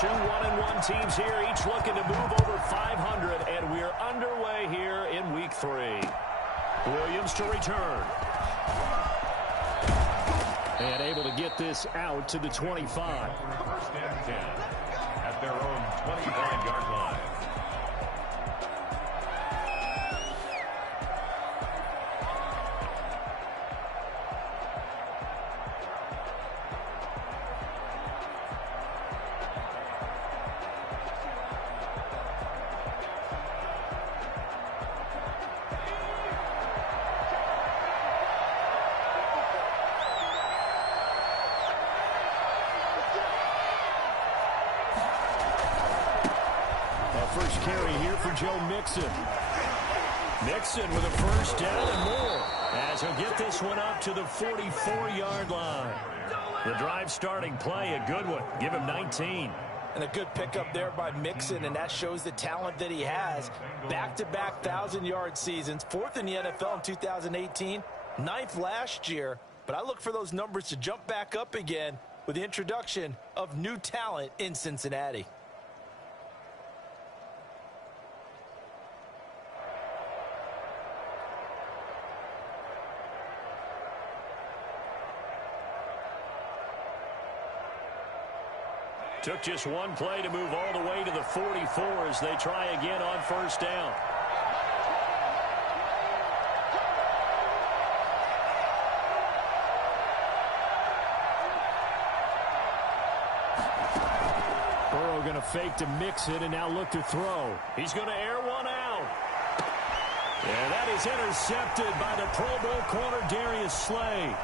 Two 1-1 teams here, each looking to move over 500, and we're underway here in week 3. Williams to return. And able to get this out to the 25. First and 10 at their own 29-yard line. First carry here for Joe Mixon. Mixon with a first down and more as he'll get this one up to the 44-yard line. The drive starting play, a good one. Give him 19. And a good pickup there by Mixon, and that shows the talent that he has. Back-to-back 1,000-yard seasons, 4th in the NFL in 2018, 9th last year. But I look for those numbers to jump back up again with the introduction of new talent in Cincinnati. Took just one play to move all the way to the 44 as they try again on first down. Burrow going to fake to mix it and now look to throw. He's going to air one out. And that is intercepted by the Pro Bowl corner Darius Slay.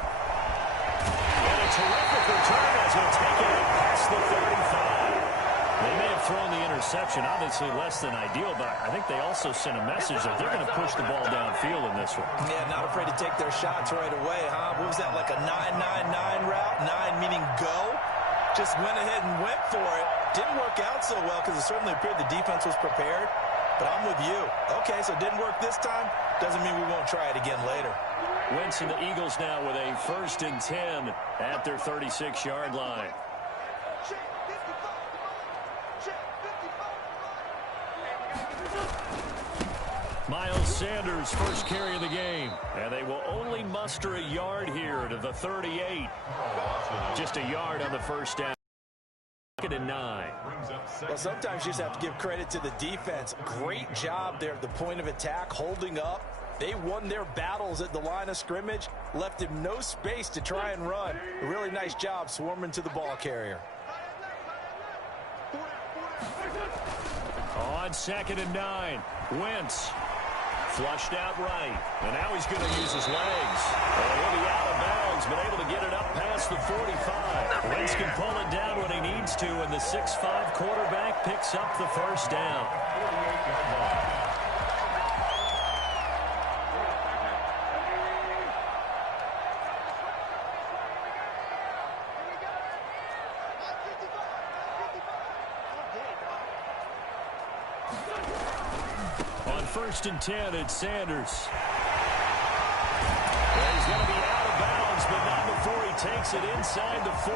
And a terrific return as he'll take it past the 35. They may have thrown the interception, obviously less than ideal, but I think they also sent a message that they're going to push the ball downfield in this one. Yeah, not afraid to take their shots right away, huh? What was that, like a 9-9-9 route? 9 meaning go? Just went ahead and went for it. Didn't work out so well because it certainly appeared the defense was prepared. But I'm with you. Okay, so it didn't work this time. Doesn't mean we won't try it again later. Wentz and the Eagles now with a 1st and 10 at their 36-yard line. Miles Sanders, first carry of the game. And they will only muster a yard here to the 38. Just a yard on the first down. 2nd and 9. Well, sometimes you just have to give credit to the defense. Great job there at the point of attack, holding up. They won their battles at the line of scrimmage, left him no space to try and run. A really nice job swarming to the ball carrier. On 2nd and 9, Wentz flushed out right. And now he's going to use his legs. And he'll be out of bounds, but able to get it up past the 45. Wentz can pull it down when he needs to, and the 6'5" quarterback picks up the first down. On 1st and 10, it's Sanders. Well, he's going to be out of bounds, but not before he takes it inside the 40.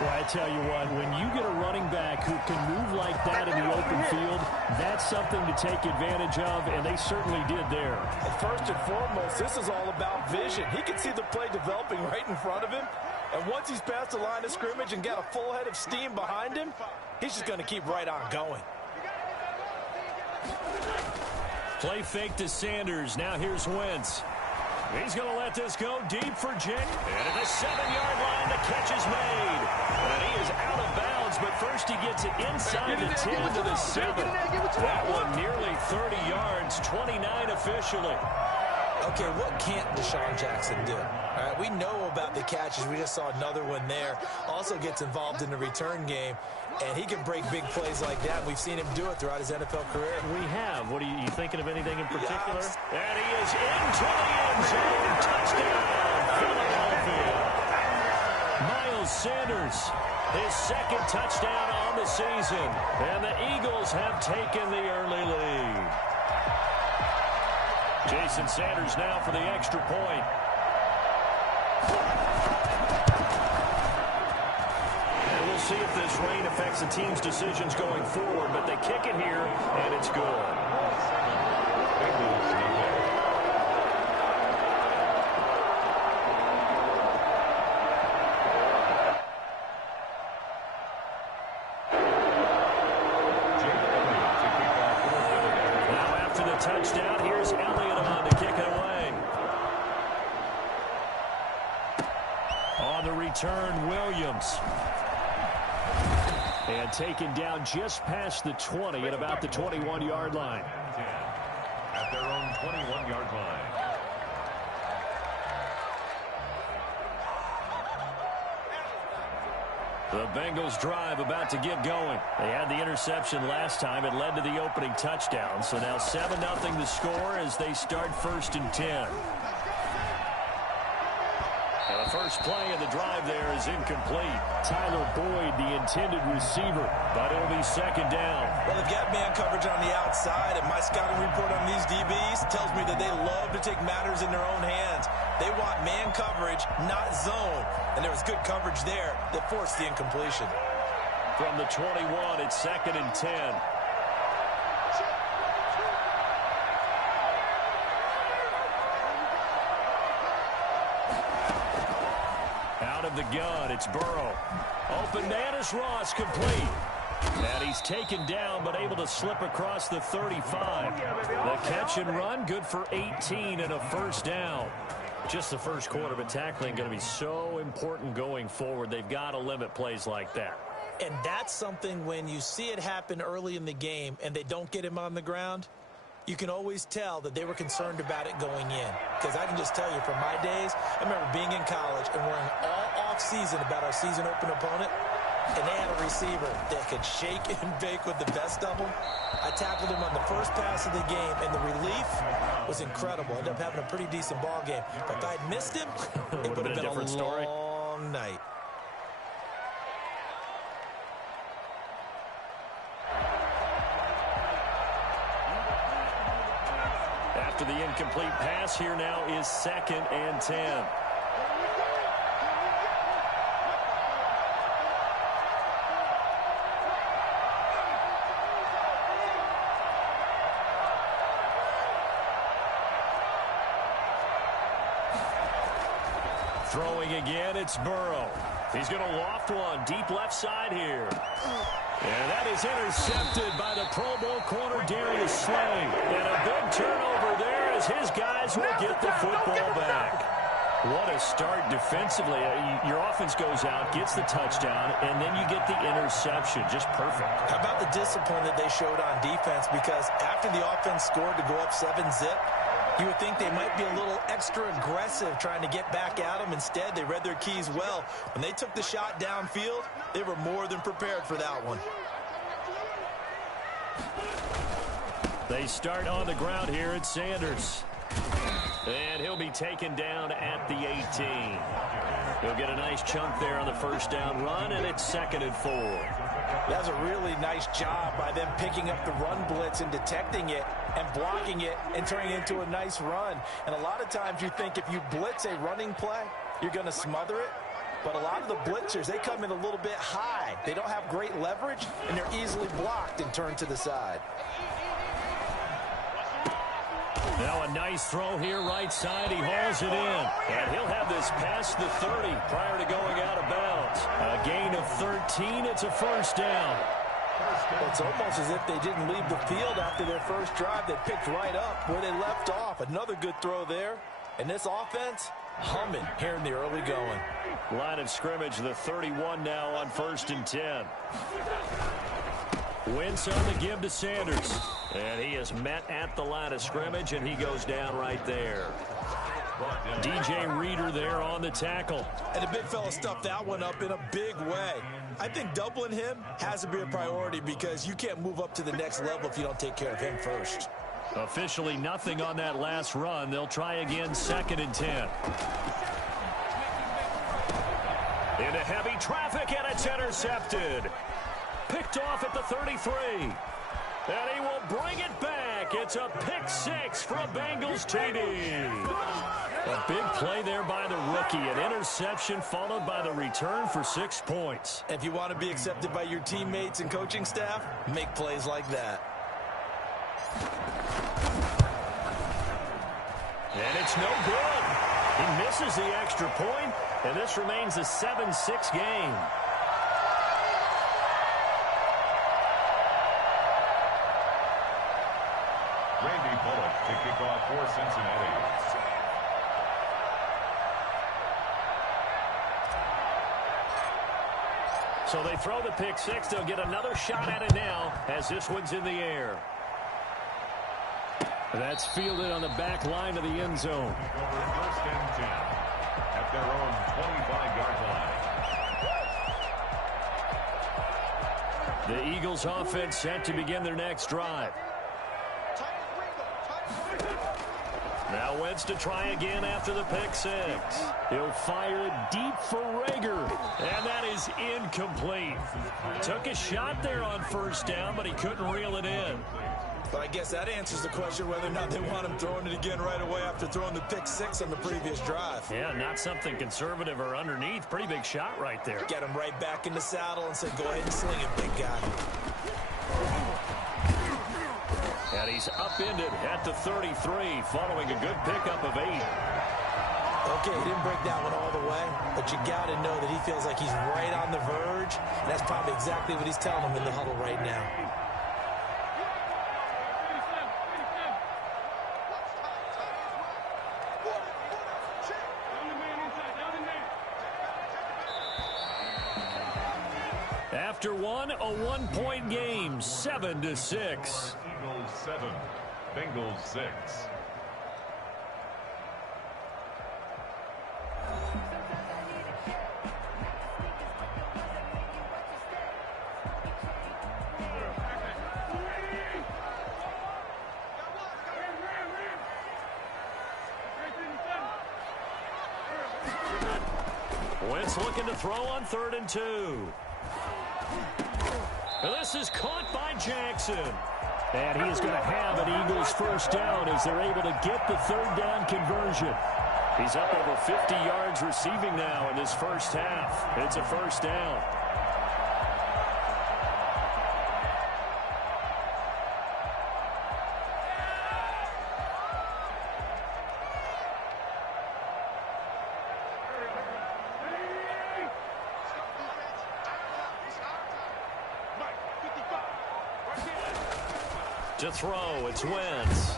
Well, I tell you what, when you get a running back who can move like that in the open field, that's something to take advantage of, and they certainly did there. And first and foremost, this is all about vision. He can see the play developing right in front of him, and once he's past the line of scrimmage and got a full head of steam behind him, he's just going to keep right on going. Play fake to Sanders. Now here's Wentz. He's going to let this go deep for Jake. And at the 7-yard line, the catch is made. And he is out of bounds, but first he gets it inside the 10 to the 7. That one nearly 30 yards, 29 officially. Okay, what can't Deshaun Jackson do? All right, we know about the catches. We just saw another one there. Also gets involved in the return game, and he can break big plays like that. We've seen him do it throughout his NFL career. We have. What are you thinking of anything in particular? And he is into the end zone. Touchdown, Philadelphia. Miles Sanders, his 2nd touchdown on the season. And the Eagles have taken the early lead. Jason Sanders now for the extra point. And we'll see if this rain affects the team's decisions going forward, but they kick it here, and it's good. Now after the touchdown, here's Elliott on to kick it away. On the return, Williams. And taken down just past the 20 at about the 21-yard line. At their own 21-yard line. The Bengals drive about to get going. They had the interception last time. It led to the opening touchdown. So now 7-0 the score as they start 1st and 10. Now the first play of the drive there is incomplete. Tyler Boyd, the intended receiver, but it'll be 2nd down. Well, they've got man coverage on the outside, and my scouting report on these DBs tells me that they love to take matters in their own hands. They want man coverage, not zone. And there was good coverage there that forced the incompletion. From the 21, it's 2nd and 10. Out of the gun, it's Burrow. Open man is Ross, complete. And he's taken down, but able to slip across the 35. The catch and run, good for 18 and a 1st down. Just the first quarter, but tackling going to be so important going forward. They've got to limit plays like that. And that's something when you see it happen early in the game and they don't get him on the ground, you can always tell that they were concerned about it going in. Because I can just tell you from my days, I remember being in college and worrying all off-season about our season open opponent, and they had a receiver that could shake and bake with the best of them. I tackled him on the first pass of the game, and the relief was incredible. Ended up having a pretty decent ball game. But if I'd missed him, it would have been a different story. Long night. After the incomplete pass, here now is 2nd and 10. Throwing again, it's Burrow. He's going to loft one deep left side here. And that is intercepted by the Pro Bowl corner, Darius Slay. And a big turnover there as his guys will get the football back. What a start defensively. Your offense goes out, gets the touchdown, and then you get the interception. Just perfect. How about the discipline that they showed on defense? Because after the offense scored to go up 7-zip, you would think they might be a little extra aggressive trying to get back at them. Instead, they read their keys well. When they took the shot downfield, they were more than prepared for that one. They start on the ground here at Sanders. And he'll be taken down at the 18. He'll get a nice chunk there on the 1st down run, and it's 2nd and 4. That was a really nice job by them picking up the run blitz and detecting it and blocking it and turning it into a nice run. And a lot of times you think if you blitz a running play, you're going to smother it. But a lot of the blitzers, they come in a little bit high. They don't have great leverage, and they're easily blocked and turned to the side. Now a nice throw here right side. He hauls it in. And he'll have this past the 30 prior to going out of bounds. A gain of 13. It's a 1st down. It's almost as if they didn't leave the field after their first drive. They picked right up where they left off. Another good throw there. And this offense, humming here in the early going. Line of scrimmage, the 31 now on 1st and 10. Wentz on the give to Sanders. And he is met at the line of scrimmage, and he goes down right there. DJ Reader there on the tackle. And the big fella stuffed that one up in a big way. I think doubling him has to be a priority because you can't move up to the next level if you don't take care of him first. Officially nothing on that last run. They'll try again, 2nd and 10. Into heavy traffic, and it's intercepted. Picked off at the 33. And he will bring it back. It's a pick six for a Bengals TD. A big play there by the rookie. An interception followed by the return for 6 points. If you want to be accepted by your teammates and coaching staff, make plays like that. And it's no good. He misses the extra point, and this remains a 7-6 game. Randy Bullock to kick off for Cincinnati. So they throw the pick six. They'll get another shot at it now as this one's in the air. That's fielded on the back line of the end zone. Over first and 10 at their own 25-yard line. The Eagles offense set to begin their next drive. Now Wentz to try again after the pick six. He'll fire it deep for Rager. And that is incomplete. Took a shot there on first down, but he couldn't reel it in. But I guess that answers the question whether or not they want him throwing it again right away after throwing the pick six on the previous drive. Yeah, not something conservative or underneath. Pretty big shot right there. Get him right back in the saddle and say, go ahead and sling it, big guy. And he's upended at the 33 following a good pickup of 8. Okay, he didn't break that one all the way, but you got to know that he feels like he's right on the verge. And that's probably exactly what he's telling him in the huddle right now. After one, a 1-point game, 7-6. Eagles 7, Bengals 6. Wentz looking to throw on 3rd and 2. This is caught by Jackson. And he is going to have an Eagles first down as they're able to get the 3rd down conversion. He's up over 50 yards receiving now in this first half. It's a first down. To throw, it's Wentz.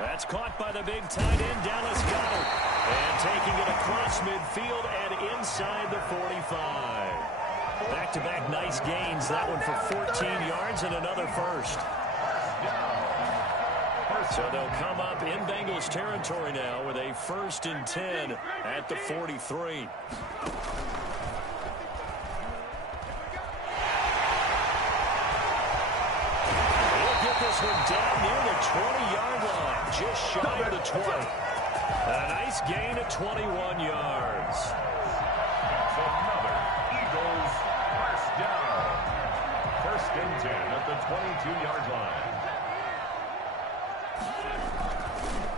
That's caught by the big tight end, Dallas Goedert. And taking it across midfield and inside the 45. Back-to-back nice gains. That one for 14 yards and another first. So they'll come up in Bengals territory now with a 1st and 10 at the 43. This one down near the 20-yard line, just shy of the 20. A nice gain of 21 yards. That's another Eagles first down. 1st and 10 at the 22-yard line.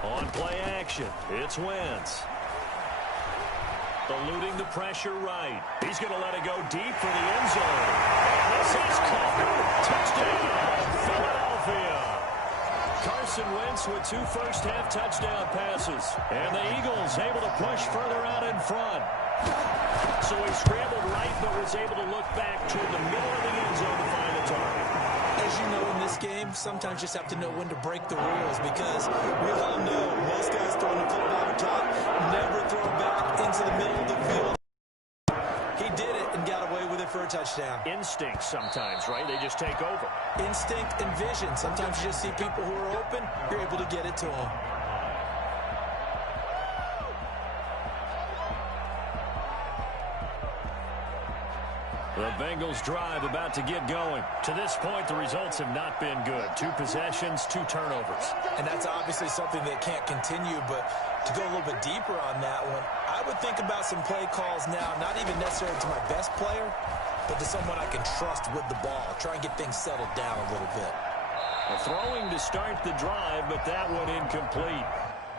On play action, it's Wentz. Eluding the pressure right. He's going to let it go deep for the end zone. And this is caught. Touchdown, Philadelphia. Carson Wentz with 2 first-half touchdown passes. And the Eagles able to push further out in front. So he scrambled right, but was able to look back toward the middle of the end zone to find the target. As you know, in this game, sometimes you just have to know when to break the rules because we all know most guys throwing the football on top never throw back into the middle of the field. He did it and got away with it for a touchdown. Instinct sometimes, right? They just take over. Instinct and vision. Sometimes you just see people who are open, you're able to get it to them. The Bengals drive about to get going. To this point, the results have not been good. 2 possessions, 2 turnovers. And that's obviously something that can't continue, but to go a little bit deeper on that one, I would think about some play calls now, not even necessarily to my best player, but to someone I can trust with the ball. Try and get things settled down a little bit. Throwing to start the drive, but that one incomplete.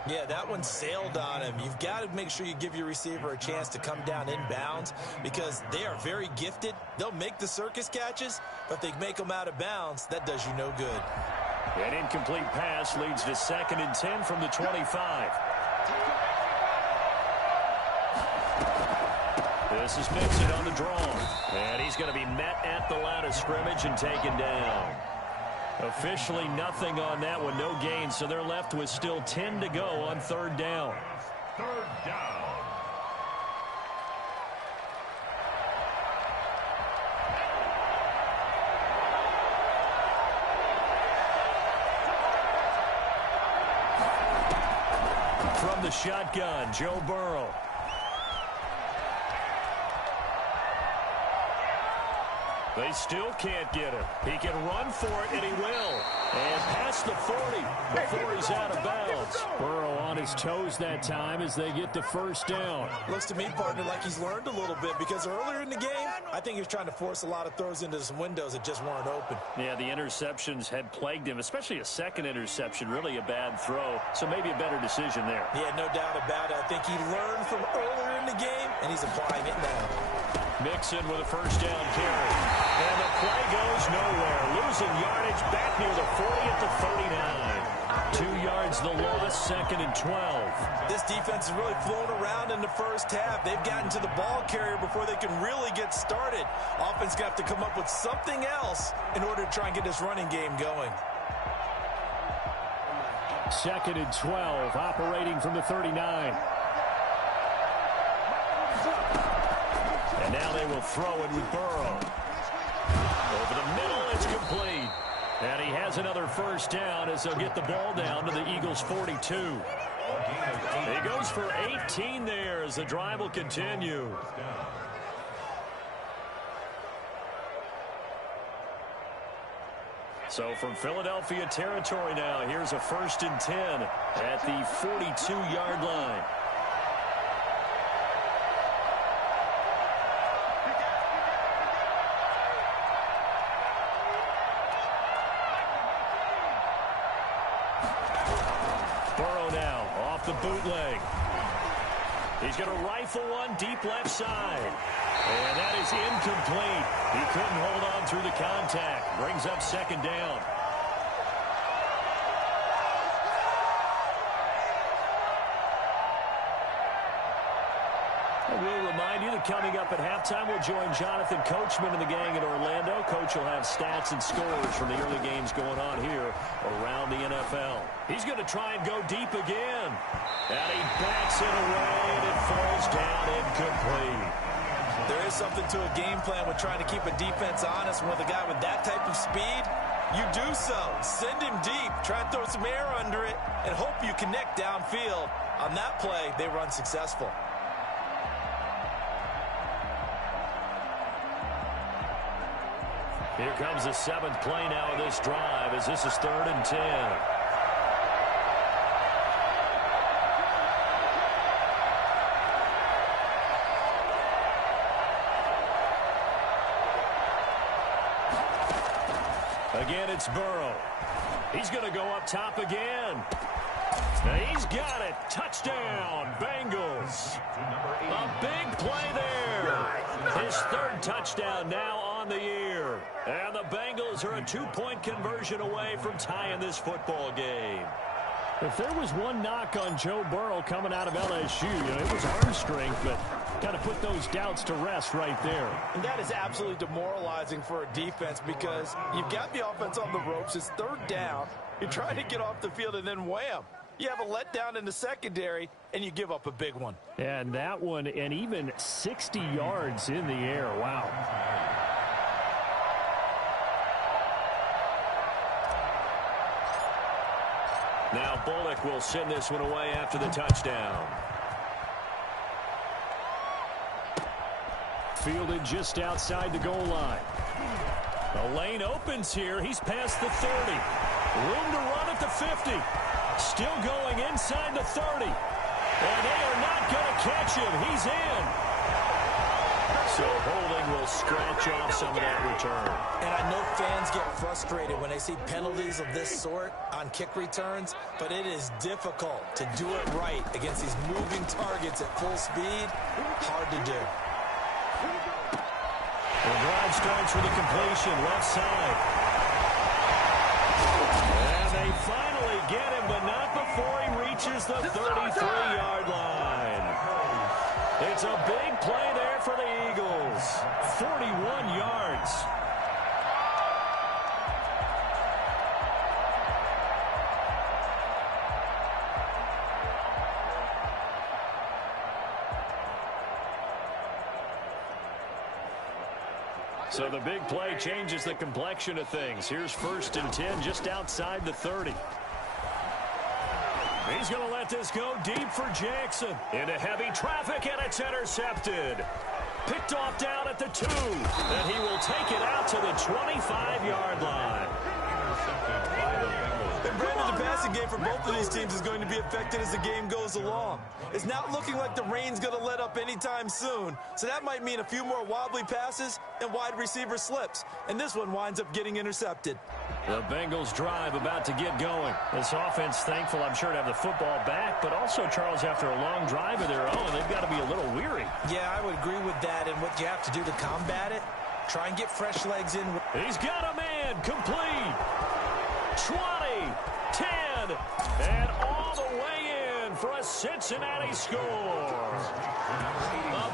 Yeah, that one sailed on him. You've got to make sure you give your receiver a chance to come down inbounds because they are very gifted. They'll make the circus catches, but if they make them out of bounds, that does you no good. An incomplete pass leads to 2nd and 10 from the 25. This is Mixon on the draw. And he's going to be met at the line of scrimmage and taken down. Officially nothing on that one, no gain, so they're left with still 10 to go on 3rd down. 3rd down. From the shotgun, Joe Burrow. They still can't get him. He can run for it, and he will. And past the 40 before he's out of bounds. Burrow on his toes that time as they get the 1st down. Looks to me, partner, like he's learned a little bit because earlier in the game, I think he was trying to force a lot of throws into some windows that just weren't open. Yeah, the interceptions had plagued him, especially a 2nd interception, really a bad throw. So maybe a better decision there. Yeah, no doubt about it. I think he learned from earlier in the game, and he's applying it now. Mixon with a 1st down carry. And the play goes nowhere. Losing yardage back near the 40 at the 49. 2 yards the loss, 2nd and 12. This defense is really flown around in the first half. They've gotten to the ball carrier before they can really get started. Offense got to come up with something else in order to try and get this running game going. 2nd and 12, operating from the 39. And now they will throw it with Burrow. Over the middle, it's complete. And he has another 1st down as they'll get the ball down to the Eagles' 42. He goes for 18 there as the drive will continue. So from Philadelphia territory now, here's a 1st and 10 at the 42-yard line. The bootleg. He's going to rifle one deep left side. And that is incomplete. He couldn't hold on through the contact. Brings up 2nd down. We'll remind you that coming up at halftime, we'll join Jonathan Coachman and the gang in Orlando. Coach will have stats and scores from the early games going on here around the NFL. He's going to try and go deep again. And he backs it away, and it falls down incomplete. There is something to a game plan with trying to keep a defense honest. With a guy with that type of speed, you do so. Send him deep. Try and throw some air under it and hope you connect downfield. On that play, they run successful. Here comes the 7th play now of this drive as this is 3rd and 10. Again, it's Burrow. He's going to go up top again. Now he's got it. Touchdown, Bengals. A big play there. His 3rd touchdown now on the year. And the Bengals are a 2-point conversion away from tying this football game. If there was one knock on Joe Burrow coming out of LSU, it was arm strength, but got to put those doubts to rest right there. And that is absolutely demoralizing for a defense because you've got the offense on the ropes. It's 3rd down. You're trying to get off the field, and then wham. You have a letdown in the secondary, and you give up a big one. And that one, and even 60 yards in the air. Wow. Now Bullock will send this one away after the touchdown. Fielded just outside the goal line. The lane opens here. He's past the 30. Room to run at the 50. Still going inside the 30. And they are not going to catch him. He's in. So holding will scratch off some of that return. And I know fans get frustrated when they see penalties of this sort on kick returns, but it is difficult to do it right against these moving targets at full speed. Hard to do. The drive starts with a completion, left side. And they finally get him, but not before he reaches the 33-yard line. It's a big play there for the Eagles. 41 yards. So the big play changes the complexion of things. Here's 1st and 10 just outside the 30. He's going to let this go deep for Jackson. Into heavy traffic, and it's intercepted. Picked off down at the 2. And he will take it out to the 25-yard line. And Brandon, the passing game for both of these teams is going to be affected as the game goes along. It's not looking like the rain's going to let up anytime soon, so that might mean a few more wobbly passes and wide receiver slips. And this one winds up getting intercepted. The Bengals drive about to get going. This offense, thankful, I'm sure, to have the football back, but also, Charles, after a long drive of their own, they've got to be a little weary. Yeah, I would agree with that, and what you have to do to combat it, try and get fresh legs in. He's got a man, complete. 20, 10, and all the way in for a Cincinnati score. A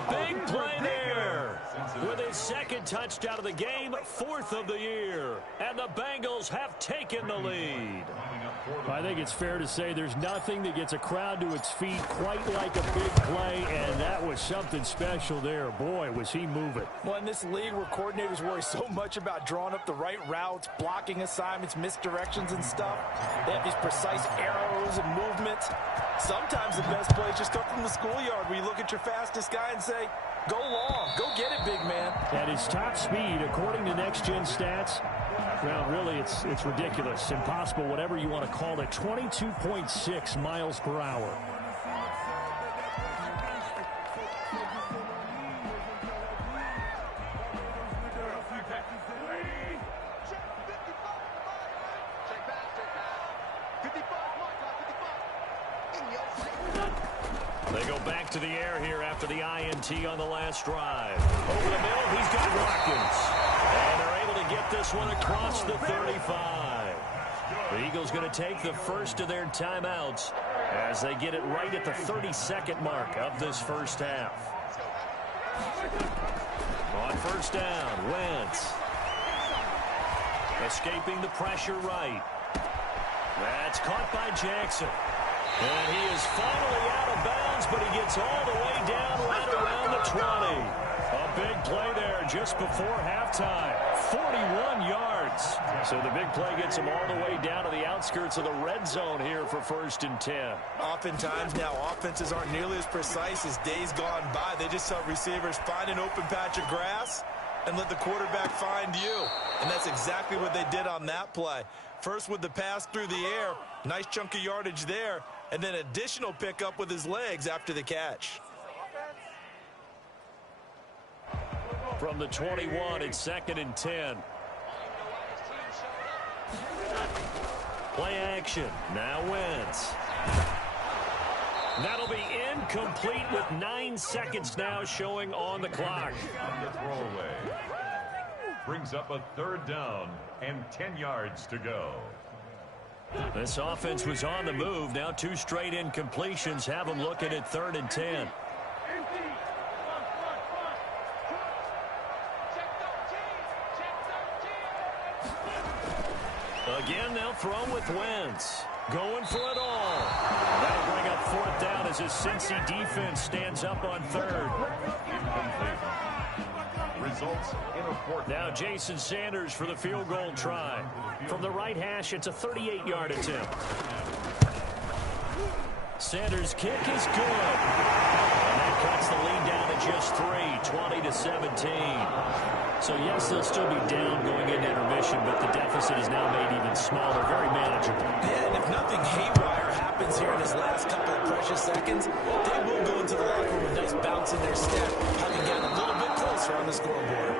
big play there with his 2nd touchdown of the game, 4th of the year. And the Bengals have taken the lead. I think it's fair to say there's nothing that gets a crowd to its feet quite like a big play, and that was something special there. Boy, was he moving. Well, in this league where coordinators worry so much about drawing up the right routes, blocking assignments, misdirections and stuff, they have these precise arrows and movements. Sometimes the best plays just come from the schoolyard where you look at your fastest guy and say, go long, go get it, big man. At his top speed, according to Next Gen Stats, well, really, it's ridiculous, impossible, whatever you want to call it, 22.6 miles per hour. They go back to the air here after the INT on the last drive. Over the middle, he's got Watkins. And they're able to get this one across the 35. The Eagles going to take the first of their timeouts as they get it right at the 32nd mark of this first half. On 1st down, Wentz. Escaping the pressure right. That's caught by Jackson. And he is finally out of bounds, but he gets all the way down right around the 20. A big play there just before halftime. 41 yards. So the big play gets him all the way down to the outskirts of the red zone here for 1st and 10. Oftentimes now offenses aren't nearly as precise as days gone by. They just help receivers find an open patch of grass and let the quarterback find you. And that's exactly what they did on that play. First with the pass through the air. Nice chunk of yardage there. And then additional pickup with his legs after the catch. From the 21, it's 2nd and 10. Play action. Now Wentz. That'll be incomplete with 9 seconds now showing on the clock. On the throwaway. Brings up a 3rd down and 10 yards to go. This offense was on the move. Now 2 straight incompletions have them looking at 3rd and 10. Again, they'll throw with Wentz. Going for it all. That'll bring up 4th down as his Cincy defense stands up on 3rd. Results in a 4th. Now Jason Sanders for the field goal try. From the right hash, it's a 38-yard attempt. Sanders' kick is good. And that cuts the lead down to just 3, 20-17. So, yes, they'll still be down going into intermission, but the deficit is now made even smaller, very manageable. Yeah, and if nothing haywire happens here in his last couple of precious seconds, they will go into the locker room with a nice bounce in their step, having gotten a little bit closer on the scoreboard.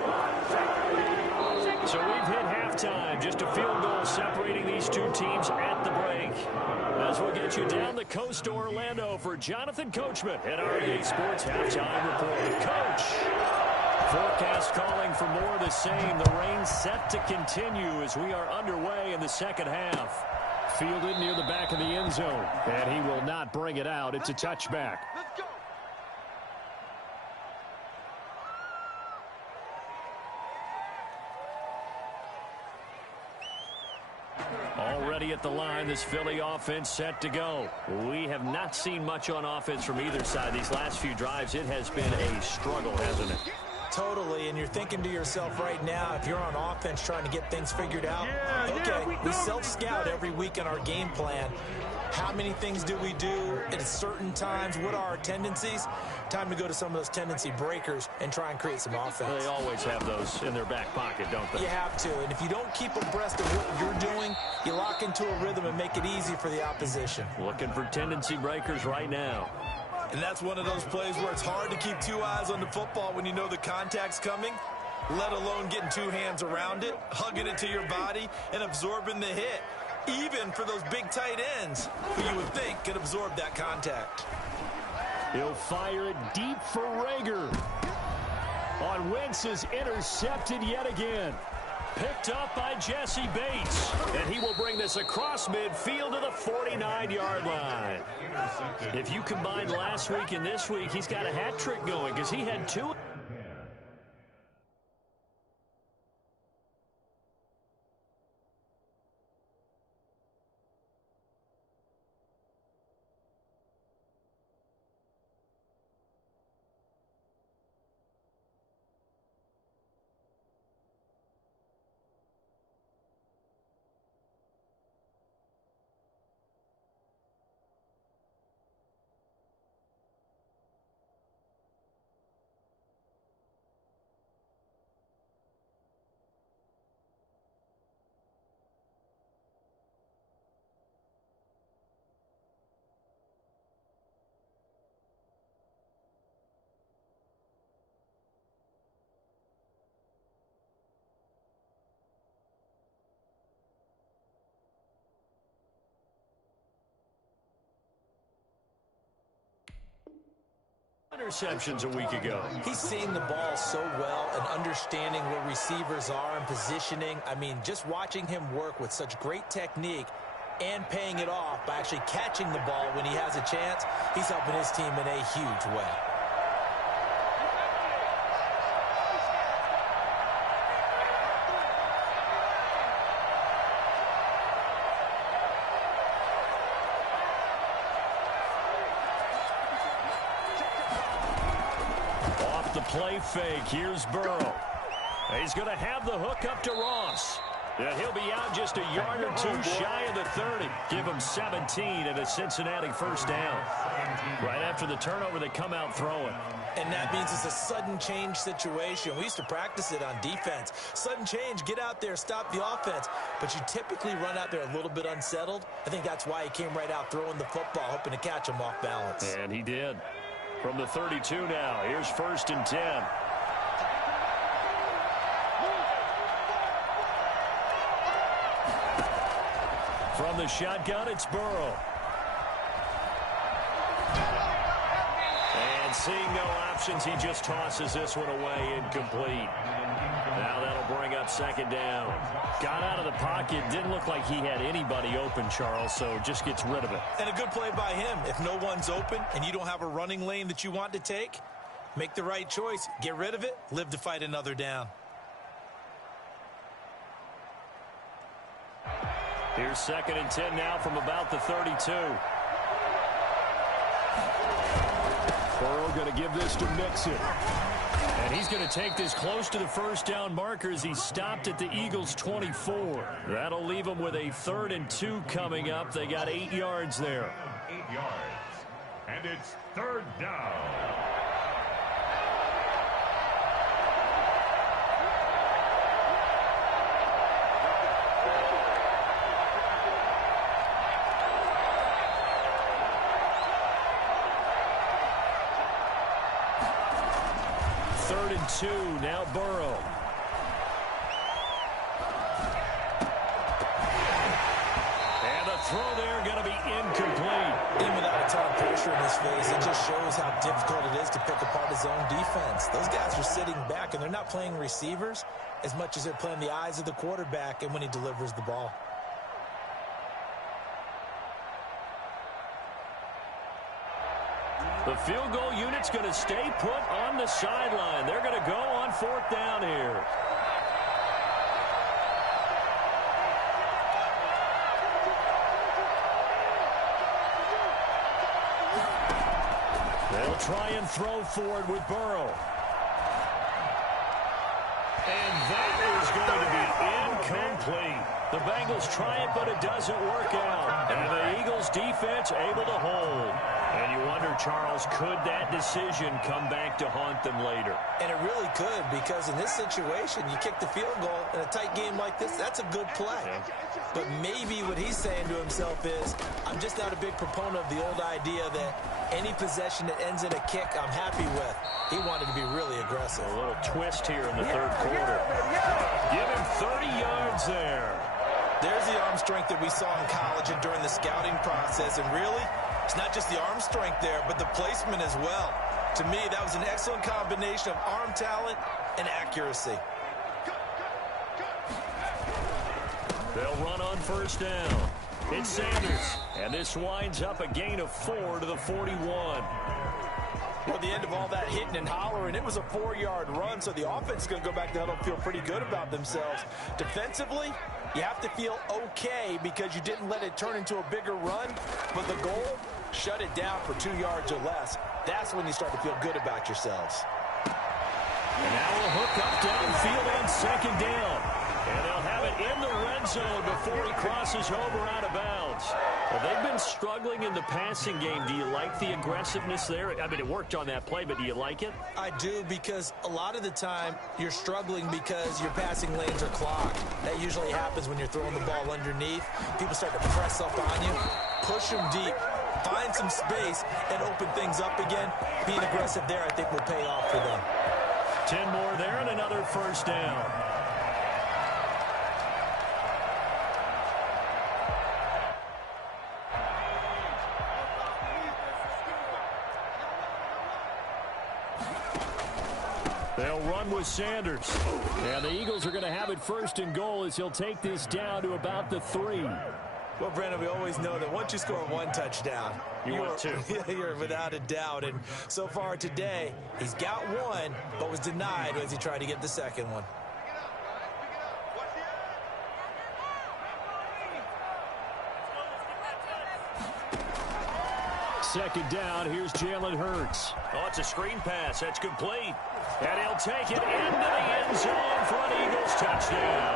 these two teams at the break. As we'll get you down the coast to Orlando for Jonathan Coachman at our EA Sports Halftime Report. Coach, forecast calling for more of the same. The rain set to continue as we are underway in the second half. Fielded near the back of the end zone, and he will not bring it out. It's a touchback. Let's go. Already at the line, this Philly offense set to go. We have not seen much on offense from either side. These last few drives, it has been a struggle, hasn't it? Totally, and you're thinking to yourself right now, if you're on offense trying to get things figured out, we self-scout every week in our game plan. How many things do we do at certain times? What are our tendencies? Time to go to some of those tendency breakers and try and create some offense. They always have those in their back pocket, don't they? You have to, and if you don't keep abreast of what you're doing, you lock into a rhythm and make it easy for the opposition. Looking for tendency breakers right now. And that's one of those plays where it's hard to keep two eyes on the football when you know the contact's coming, let alone getting two hands around it, hugging it to your body, and absorbing the hit. Even for those big tight ends who you would think could absorb that contact. He'll fire it deep for Rager. On Wentz is intercepted yet again. Picked up by Jesse Bates. And he will bring this across midfield to the 49-yard line. If you combine last week and this week, he's got a hat trick going because he had two. Interceptions a week ago. He's seeing the ball so well and understanding where receivers are and positioning. I mean, just watching him work with such great technique and paying it off by actually catching the ball when he has a chance, he's helping his team in a huge way. Play fake. Here's Burrow. He's going to have the hook up to Ross. And he'll be out just a yard or two shy of the 30. Give him 17 and a Cincinnati first down. Right after the turnover, they come out throwing. And that means it's a sudden change situation. We used to practice it on defense. Sudden change, get out there, stop the offense. But you typically run out there a little bit unsettled. I think that's why he came right out throwing the football, hoping to catch him off balance. And he did. From the 32 now, here's 1st and 10. From the shotgun, it's Burrow. And seeing no options, he just tosses this one away, incomplete. Now that'll bring up 2nd down. Got out of the pocket. Didn't look like he had anybody open, Charles, so just gets rid of it. And a good play by him. If no one's open and you don't have a running lane that you want to take, make the right choice. Get rid of it. Live to fight another down. Here's 2nd and 10 now from about the 32. Burrow going to give this to Mixon. And he's going to take this close to the first down marker as he stopped at the Eagles' 24. That'll leave them with a 3rd and 2 coming up. They got 8 yards there. 8 yards. And it's 3rd down. Two, now Burrow. incomplete. Even without a ton of pressure in his face, it just shows how difficult it is to pick apart his own defense. Those guys are sitting back, and they're not playing receivers as much as they're playing the eyes of the quarterback and when he delivers the ball. The field goal unit's going to stay put on the sideline. They're going to go on 4th down here. They'll try and throw forward with Burrow. And that is going to be incomplete. The Bengals try it, but it doesn't work out. And the Eagles defense able to hold. And you wonder, Charles, could that decision come back to haunt them later? And it really could, because in this situation, you kick the field goal in a tight game like this, that's a good play. But maybe what he's saying to himself is, I'm just not a big proponent of the old idea that any possession that ends in a kick I'm happy with. He wanted to be really aggressive. A little twist here in the third quarter. Give him 30 yards there. There's the arm strength that we saw in college and during the scouting process. And really, it's not just the arm strength there, but the placement as well. To me, that was an excellent combination of arm talent and accuracy. They'll run on 1st down. It's Sanders. And this winds up a gain of 4 to the 41. Well, the end of all that hitting and hollering, it was a 4-yard run, so the offense is going to go back to huddle and feel pretty good about themselves. Defensively, you have to feel okay because you didn't let it turn into a bigger run, but the goal, shut it down for 2 yards or less. That's when you start to feel good about yourselves. And now we'll hook up downfield on 2nd down. And they'll have it in the red zone before he crosses over out of bounds. Well, they've been struggling in the passing game. Do you like the aggressiveness there? I mean, it worked on that play, but do you like it? I do, because a lot of the time you're struggling because your passing lanes are clogged. That usually happens when you're throwing the ball underneath. People start to press up on you, push them deep, find some space, and open things up again. Being aggressive there, I think, will pay off for them. 10 more there and another 1st down. They'll run with Sanders. And the Eagles are going to have it 1st and goal as he'll take this down to about the 3. Well, Brandon, we always know that once you score 1 touchdown, you're 2. You're without a doubt. And so far today, he's got 1, but was denied as he tried to get the second one. Second down, here's Jalen Hurts. Oh, it's a screen pass. That's complete. And he'll take it into the end zone for an Eagles touchdown.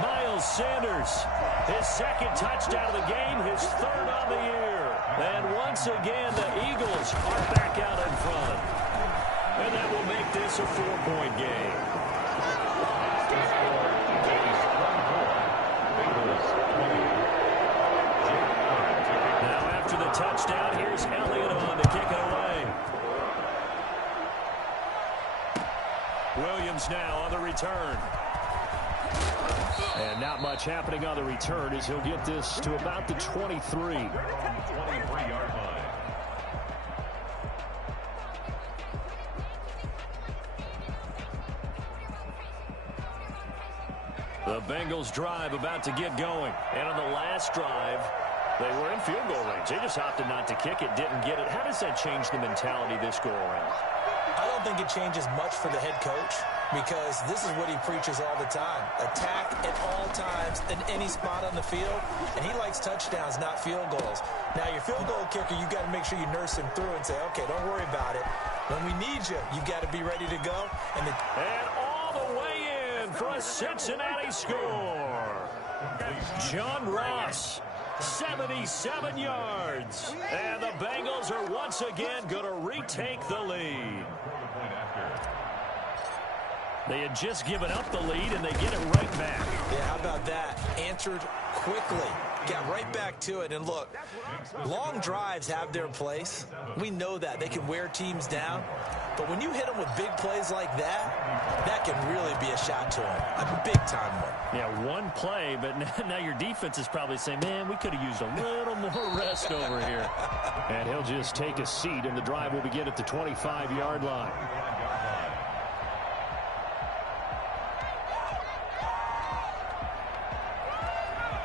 Miles Sanders, his 2nd touchdown of the game, his 3rd on the year. And once again, the Eagles are back out in front. And that will make this a 4-point game. Touchdown. Here's Elliott on to kick it away. Williams now on the return. And not much happening on the return as he'll get this to about the 23. 23-yard line. The Bengals drive about to get going. And on the last drive, they were in field goal range. They just opted not to kick it, didn't get it. How does that change the mentality this go around? I don't think it changes much for the head coach, because this is what he preaches all the time. Attack at all times in any spot on the field, and he likes touchdowns, not field goals. Now, your field goal kicker, you've got to make sure you nurse him through and say, okay, don't worry about it. When we need you, you've got to be ready to go. And all the way in for a Cincinnati score. John Ross. 77 yards. And the Bengals are once again going to retake the lead. They had just given up the lead, and they get it right back. Yeah, how about that? Answered quickly. Got right back to it. And look, long drives have their place. We know that. They can wear teams down. But when you hit him with big plays like that, that can really be a shot to him. A big-time one. Yeah, one play, but now your defense is probably saying, man, we could have used a little more rest over here. And he'll just take a seat, and the drive will begin at the 25-yard line.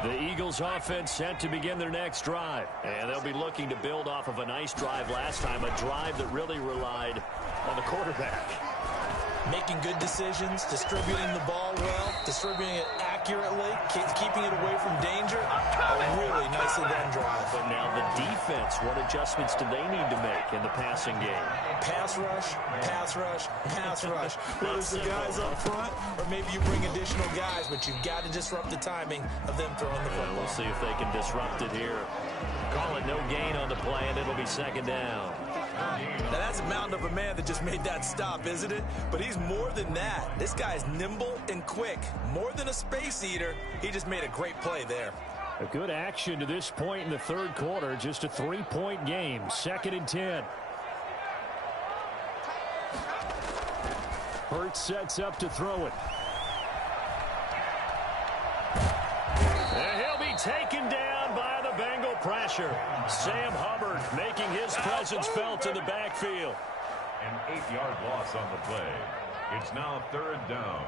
The Eagles offense set to begin their next drive. And they'll be looking to build off of a nice drive last time, a drive that really relied on the quarterback. Making good decisions, distributing the ball well, distributing it accurately, keeping it away from danger. A really nicely done drive. But now the defense, what adjustments do they need to make in the passing game? Pass rush, pass rush, pass rush. Whether it's the guys up front or maybe you bring additional guys, but you've got to disrupt the timing of them throwing the football. We'll see if they can disrupt it here. Call it no gain on the play, and it'll be second down. Now that's a mountain of a man that just made that stop, isn't it? But he's more than that. This guy's nimble and quick. More than a space eater. He just made a great play there. A good action to this point in the third quarter. Just a 3-point game. 2nd and 10. Hurts sets up to throw it. And he'll be taken down by the Bengal pressure. Sam Hubbard making his presence felt in the backfield. An 8-yard loss on the play. It's now 3rd down.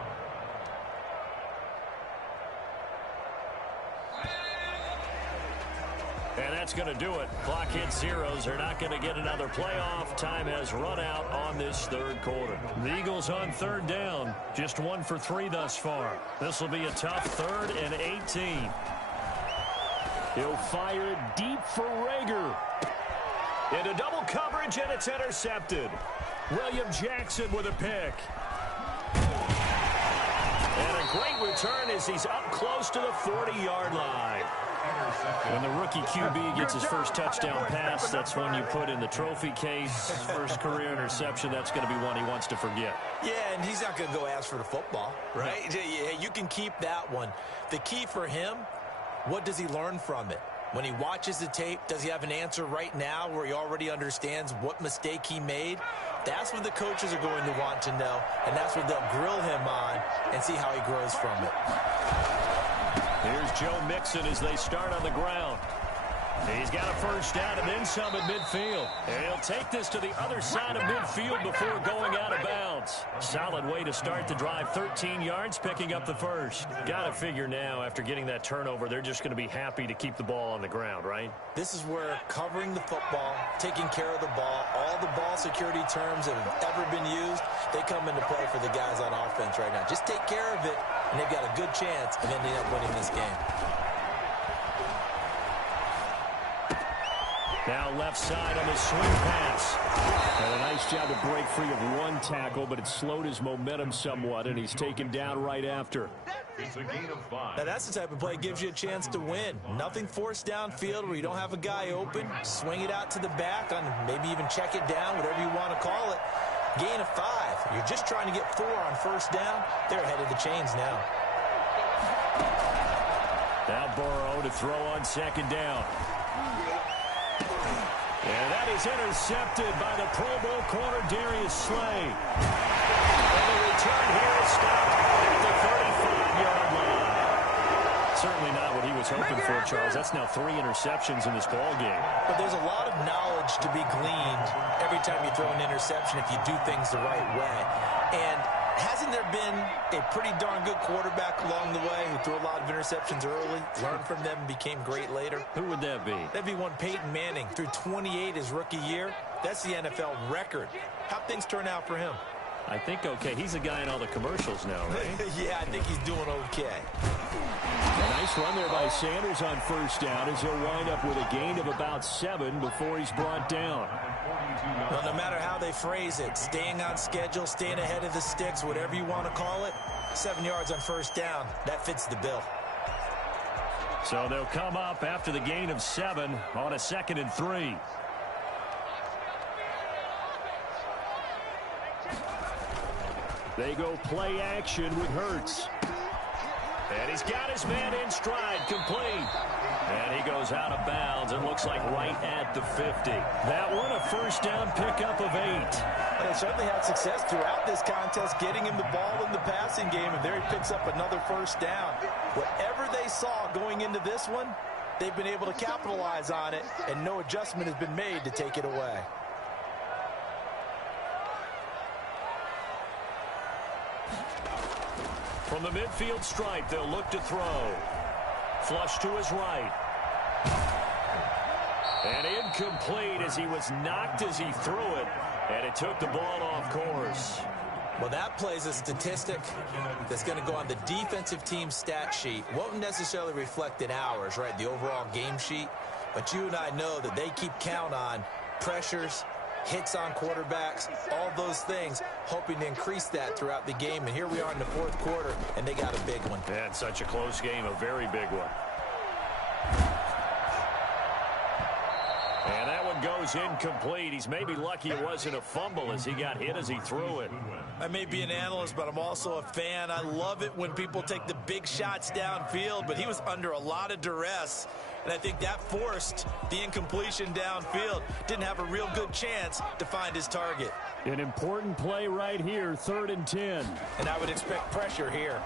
And that's going to do it. Clock hits zeros. They're not going to get another playoff. Time has run out on this third quarter. The Eagles on 3rd down. Just 1 for 3 thus far. This will be a tough 3rd and 18. He'll fire it deep for Rager. Into double coverage, and it's intercepted. William Jackson with a pick. And a great return as he's up close to the 40-yard line. When the rookie QB gets his first touchdown pass, that's one you put in the trophy case. First career interception, that's going to be one he wants to forget. Yeah, and he's not going to go ask for the football, right? Yeah, you can keep that one. The key for him, what does he learn from it? When he watches the tape, does he have an answer right now where he already understands what mistake he made? That's what the coaches are going to want to know, and that's what they'll grill him on and see how he grows from it. Here's Joe Mixon as they start on the ground. He's got a first down and then some at midfield. And he'll take this to the other side of midfield before going out of bounds. Solid way to start the drive. 13 yards, picking up the first. Got to figure now, after getting that turnover, they're just going to be happy to keep the ball on the ground, right? This is where covering the football, taking care of the ball, all the ball security terms that have ever been used, they come into play for the guys on offense right now. Just take care of it, and they've got a good chance of ending up winning this game. Now left side on the swing pass. And a nice job to break free of one tackle, but it slowed his momentum somewhat, and he's taken down right after. It's a gain of 5. Now that's the type of play that gives you a chance to win. Nothing forced downfield where you don't have a guy open. Swing it out to the back, on maybe even check it down, whatever you want to call it. Gain of 5. You're just trying to get 4 on first down. They're ahead of the chains now. Now Burrow to throw on second down. And that is intercepted by the Pro Bowl corner, Darius Slay. And the return here is stopped at the 35-yard line. Certainly not what he was hoping for, Charles. That's now 3 interceptions in this ball game. But there's a lot of knowledge to be gleaned every time you throw an interception if you do things the right way. And hasn't there been a pretty darn good quarterback along the way who threw a lot of interceptions early, learned from them, and became great later? Who would that be? That'd be one Peyton Manning. Threw 28 his rookie year. That's the NFL record. How'd things turn out for him? I think okay. He's a guy in all the commercials now, right? Yeah, I think he's doing okay. A nice run there by Sanders on first down as he'll wind up with a gain of about 7 before he's brought down. Well, no matter how they phrase it, staying on schedule, staying ahead of the sticks, whatever you want to call it, 7 yards on first down, that fits the bill. So they'll come up after the gain of 7 on a 2nd and 3. They go play action with Hurts. And he's got his man in stride, complete. And he goes out of bounds and looks like right at the 50. That one a first down pickup of 8. They certainly had success throughout this contest getting him the ball in the passing game, and there he picks up another first down. Whatever they saw going into this one, they've been able to capitalize on it, and no adjustment has been made to take it away. From the midfield stripe, they'll look to throw. Flush to his right. And incomplete as he was knocked as he threw it. And it took the ball off course. Well, that plays a statistic that's going to go on the defensive team stat sheet. Won't necessarily reflect in ours, right, the overall game sheet. But you and I know that they keep count on pressures, hits on quarterbacks, all those things, hoping to increase that throughout the game. And here we are in the fourth quarter, and they got a big one. That's such a close game, a very big one. And that one goes incomplete. He's maybe lucky it wasn't a fumble as he got hit as he threw it. I may be an analyst, but I'm also a fan. I love it when people take the big shots downfield, but he was under a lot of duress. And I think that forced the incompletion downfield. Didn't have a real good chance to find his target. An important play right here, 3rd and 10. And I would expect pressure here.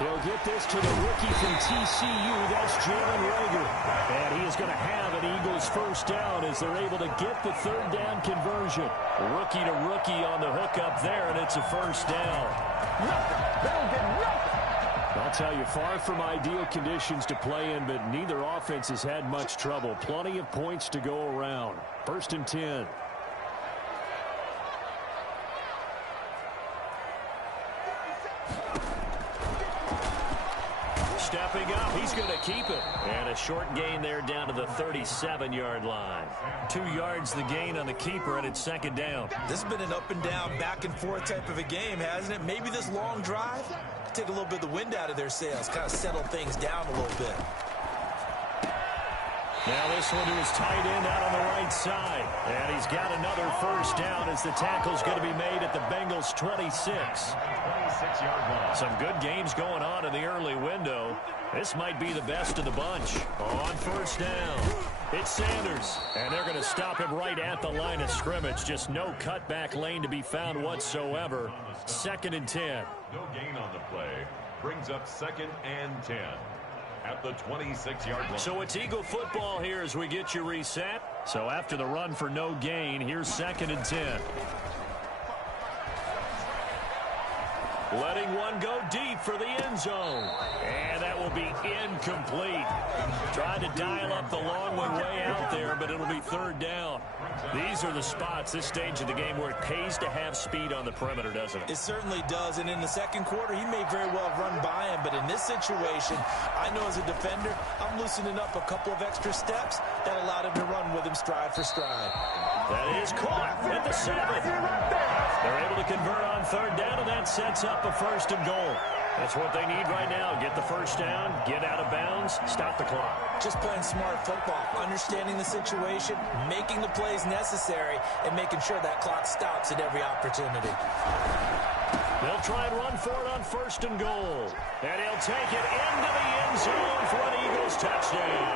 He'll get this to the rookie from TCU. That's Jalen Reagor. And he is going to have an Eagles first down as they're able to get the 3rd down conversion. Rookie to rookie on the hook up there, and it's a first down. I'll tell you, far from ideal conditions to play in, but neither offense has had much trouble. Plenty of points to go around. 1st and 10. Stepping up, he's going to keep it. And a short gain there down to the 37-yard line. 2 yards the gain on the keeper, and it's 2nd down. This has been an up and down, back and forth type of a game, hasn't it? Maybe this long drive could take a little bit of the wind out of their sails, kind of settle things down a little bit. Now this one to his tight end out on the right side. And he's got another first down as the tackle's going to be made at the Bengals' 26. 26-yard line. Some good games going on in the early window. This might be the best of the bunch. On first down, it's Sanders. And they're going to stop him right at the line of scrimmage. Just no cutback lane to be found whatsoever. 2nd and 10. No gain on the play. Brings up 2nd and 10. At the 26-yard line. So it's Eagle football here as we get you reset. So after the run for no gain, here's 2nd and 10. Letting one go deep for the end zone. And that will be incomplete. Tried to dial up the long one way out there, but it'll be 3rd down. These are the spots, this stage of the game, where it pays to have speed on the perimeter, doesn't it? It certainly does, and in the second quarter, he may very well run by him, but in this situation, I know as a defender, I'm loosening up a couple of extra steps that allowed him to run with him stride for stride. That is caught at the 7. They're able to convert on 3rd down, and that sets up a 1st and goal. That's what they need right now. Get the first down, get out of bounds, stop the clock. Just playing smart football, understanding the situation, making the plays necessary, and making sure that clock stops at every opportunity. They'll try and run for it on 1st and goal. And he'll take it into the end zone for an Eagles touchdown.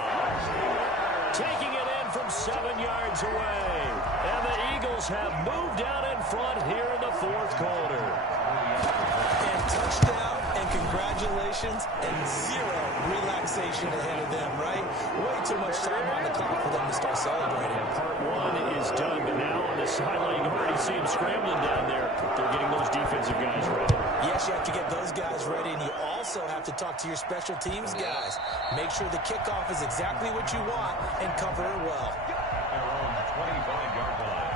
Taking it in from 7 yards away. And the Eagles have moved out in front here in the 4th quarter. And touchdown, and congratulations, and 0 relaxation ahead of them, right? Way too much time on the clock for them to start celebrating. Part 1 is done, but now on the sideline, you already see them scrambling down there. They're getting those defensive guys ready. Yes, you have to get those guys ready, and you also have to talk to your special teams guys. Make sure the kickoff is exactly what you want and cover it well. They're on the 25-yard line.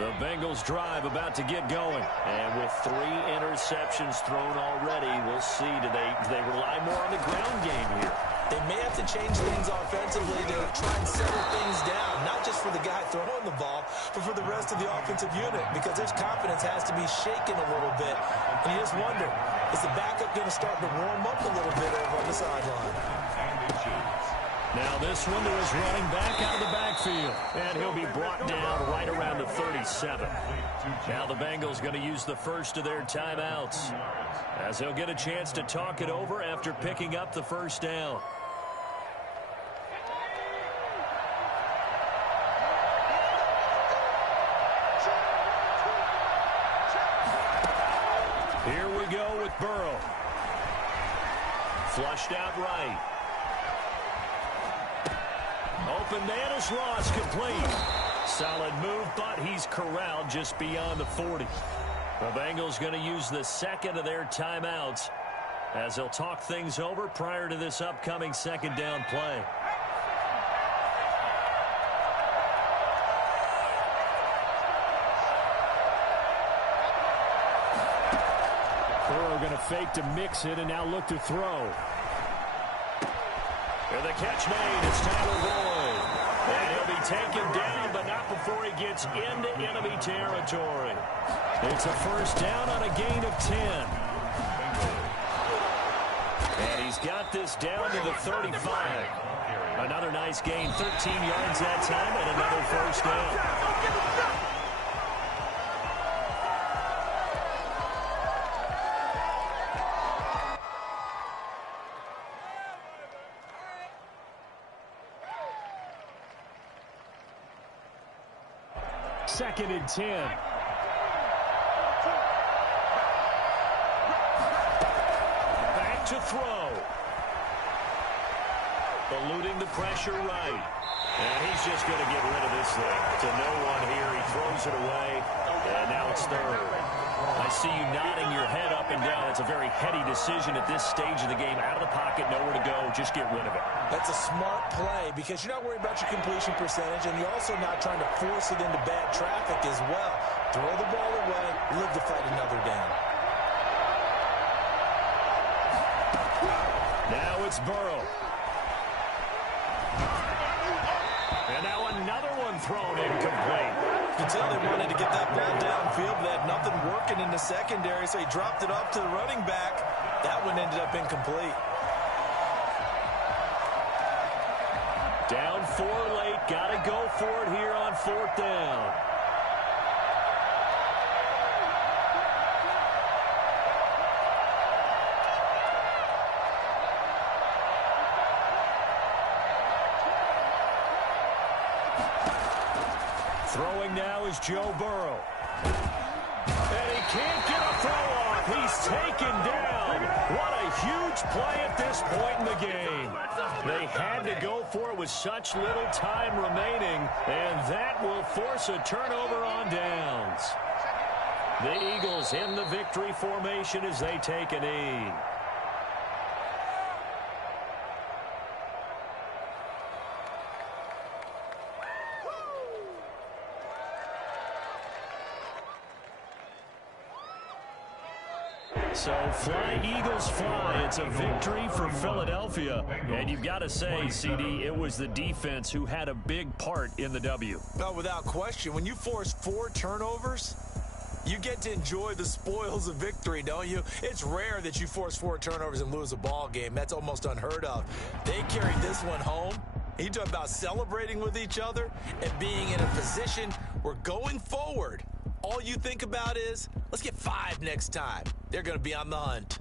The Bengals drive about to get going. And with 3 interceptions thrown already, we'll see. Do they rely more on the ground game here? They may have to change things offensively to try and settle things down, not just for the guy throwing the ball, but for the rest of the offensive unit, because their confidence has to be shaken a little bit. And you just wonder, is the backup going to start to warm up a little bit over on the sideline? And it shoots. Now this one to his running back out of the backfield. And he'll be brought down right around the 37. Now the Bengals going to use the first of their timeouts, as he'll get a chance to talk it over after picking up the first down. Here we go with Burrow. Flushed out right. Open man is Ross, complete. Solid move, but he's corralled just beyond the 40. The Bengals going to use the second of their timeouts, as they'll talk things over prior to this upcoming second down play. Burrow going to fake to mix it and now look to throw. And the catch made. It's Tyler Boyd. And he'll be taken down, but not before he gets into enemy territory. It's a first down on a gain of 10. And he's got this down to the 35. Another nice gain, 13 yards that time, and another first down. Second and 10. Back to throw. Eluding the pressure right. And he's just going to get rid of this thing. To no one here. He throws it away. And now it's third. I see you nodding your head up and down. It's a very heady decision at this stage of the game. Out of the pocket, nowhere to go. Just get rid of it. That's a smart play because you're not worried about your completion percentage, and you're also not trying to force it into bad traffic as well. Throw the ball away, live to fight another down. Now it's Burrow. And now another one thrown incomplete. You can tell they wanted to get that ball downfield. They had nothing working in the secondary, so he dropped it off to the running back. That one ended up incomplete. Down 4 late. Got to go for it here on fourth down. Throwing now is Joe Burrow. And he can't get a throw off. He's taken down. What a huge play at this point in the game. They had to go for it with such little time remaining, and that will force a turnover on downs. The Eagles in the victory formation as they take a knee. So fly, Eagles, fly. It's a victory for Philadelphia. And you've got to say, CD, it was the defense who had a big part in the W. No, without question. When you force 4 turnovers, you get to enjoy the spoils of victory, don't you? It's rare that you force 4 turnovers and lose a ball game. That's almost unheard of. They carried this one home. You talk about celebrating with each other and being in a position where going forward, all you think about is, let's get 5 next time. They're going to be on the hunt.